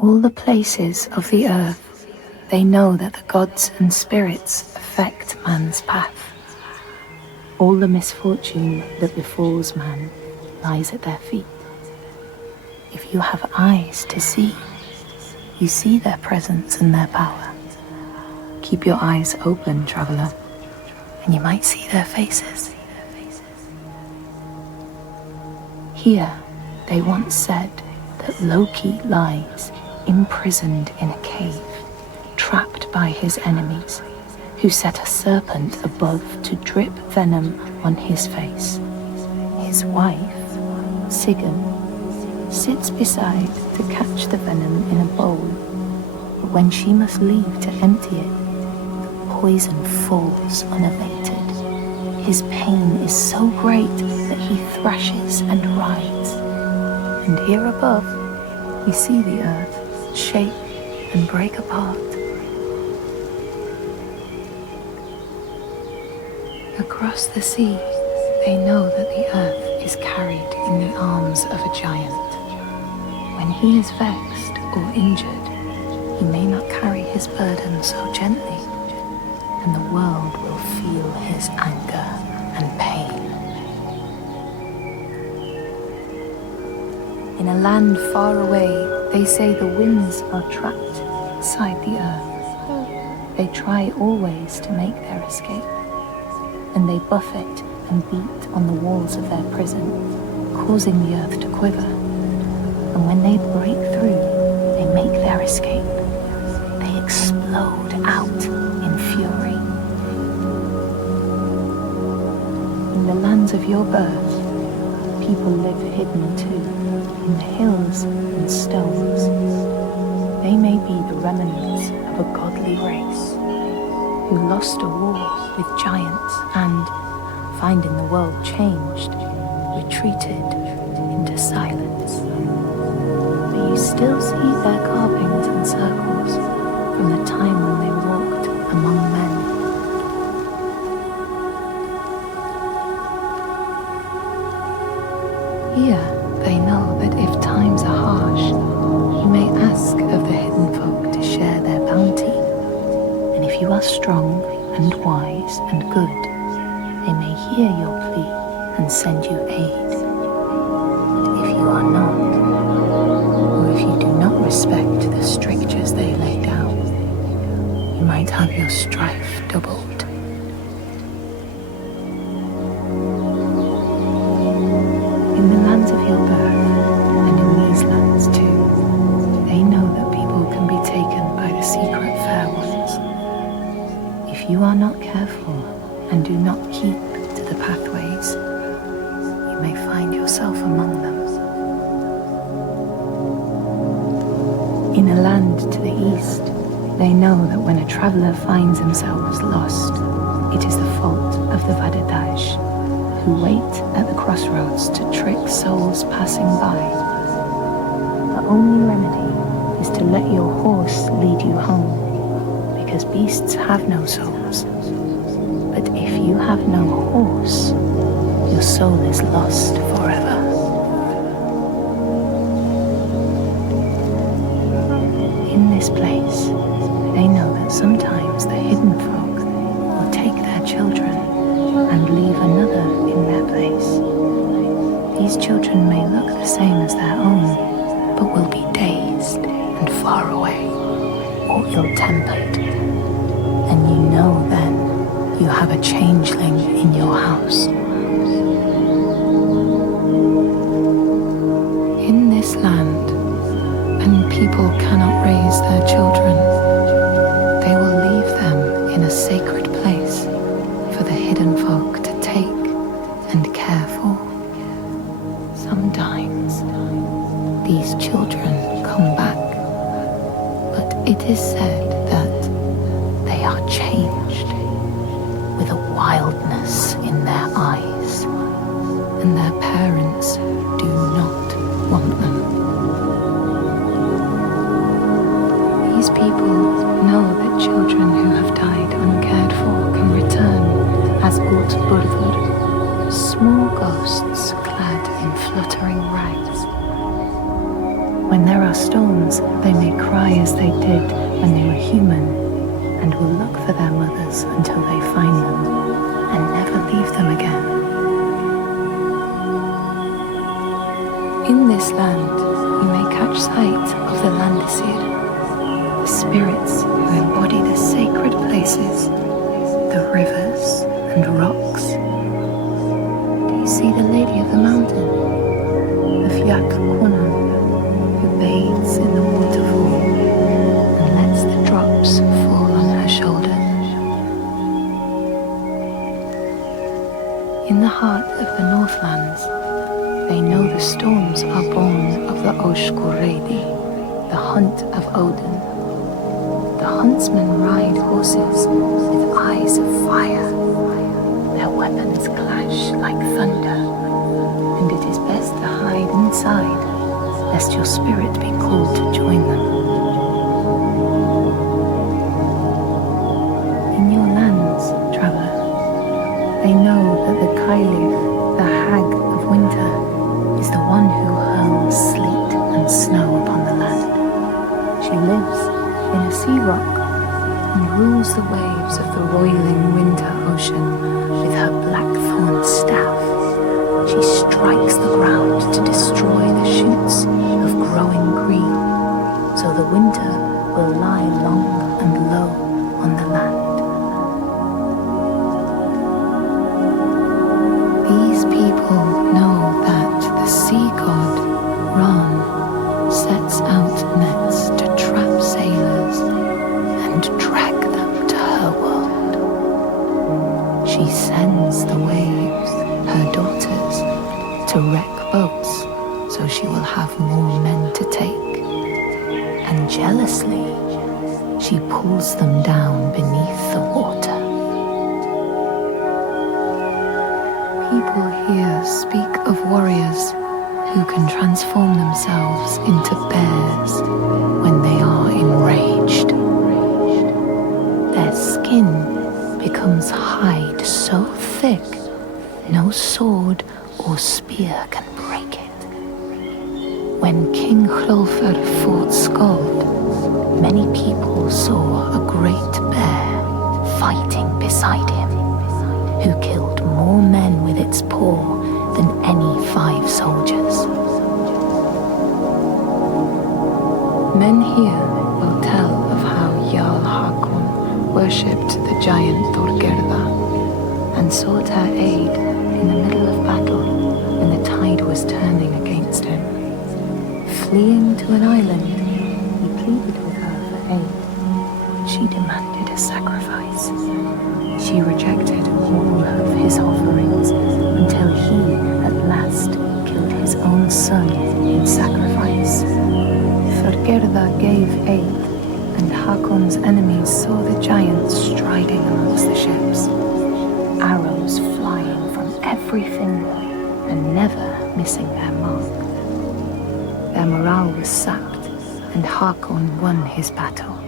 all the places of the earth, they know that the gods and spirits affect man's path. All the misfortune that befalls man lies at their feet. If you have eyes to see, you see their presence and their power. Keep your eyes open, traveler, and you might see their faces. Here, they once said that Loki lies imprisoned in a cave, trapped by his enemies, who set a serpent above to drip venom on his face. His wife, Sigyn, sits beside to catch the venom in a bowl, but when she must leave to empty it, the poison falls unabated. His pain is so great that he thrashes and writhes. And here above, we see the earth shake and break apart. Across the sea, they know that the earth is carried in the arms of a giant. When he is vexed or injured, he may not carry his burden so gently, and the world will feel his anger and pain. In a land far away, they say the winds are trapped inside the earth. They try always to make their escape, and they buffet and beat on the walls of their prison, causing the earth to quiver. And when they break through, they make their escape. They explode out in fury. In the lands of your birth, people live hidden too, in the hills and stones. They may be the remnants of a godly race, who lost a war with giants and, finding the world changed, retreated into silence. But you still see their carvings and circles from the time when they walked among men. Here they know that if times are harsh, you may ask of the hidden folk to share their bounty. And if you are strong and wise and good, they may hear your plea and send you aid. But if you are not, or if you do not respect the strictures they lay down, you might have your strife doubled. In the lands of your birth, and in these lands too, they know that people can be taken by the secret fair ones. If you are not careful and do not keep to the pathways, you may find yourself among them. In a land to the east, they know that when a traveler finds themselves lost, it is the fault of the Vadadash, who wait at the crossroads to trick souls passing by. The only remedy is to let your horse lead you home, because beasts have no souls. But if you have no horse, your soul is lost forever. In this place, they know that sometimes the hidden folk will take their children and leave another in their place. These children may look the same as their own, but will be dazed and far away, or ill-tempered. And you know then you have a changeling in your house. In this land, when people cannot raise their children, they will leave them in a sacred place for the hidden folk to take and care for. Sometimes these children come back, but it is said that they are changed, with a wildness in their eyes, and their parents do not want them. These people know that children who have died uncared for can return as Útburður, small ghosts clad in fluttering rags. When there are storms, they may hid when they were human and will look for their mothers until they find them and never leave them again. In this land, you may catch sight of the Landdisir, the spirits who embody the sacred places, the rivers and rocks. Do you see the Lady of the Mountain, the Fiat Kuna, who bathes in the waterfall and lets the drops fall on her shoulder? In the heart of the Northlands, they know the storms are born of the Oshkuredi, the hunt of Odin. The huntsmen ride horses with eyes of fire. Their weapons clash like thunder, and it is best to hide inside, lest your spirit be called to join them. In your lands, traveller, they know that the Kailif, the hag of winter, is the one who hurls sleet and snow upon the land. She lives in a sea rock and rules the waves of the roiling winter ocean with her blackthorn staff. She strikes the ground to destroy the shoots of growing green, so the winter will lie long and low on the land. These people know that the sea god, Ran, sets out nets to trap sailors and drag them to her world. She sends the waves, her daughters, to wreck boats so she will have more men to take. And jealously, she pulls them down beneath the water. People here speak of warriors who can transform themselves into bears when they are enraged. Their skin becomes hide so thick no sword or spear can break it. When King Hrolfr fought Skald, many people saw a great bear fighting beside him, who killed more men with its paw than any 5 soldiers. Men here will tell of how Jarl Hakon worshipped the giant Thorgerða and sought her aid in the middle of battle when the tide was turning against him. Fleeing to an island, he pleaded with her for aid. She demanded a sacrifice. She rejected all of his offerings until he, at last, killed his own son in sacrifice. Thorgerða gave aid, and Hakon's enemies saw the giants striding amongst the ships, arrows flying from every finger and never missing their mark. Their morale was sapped, and Hakon won his battle.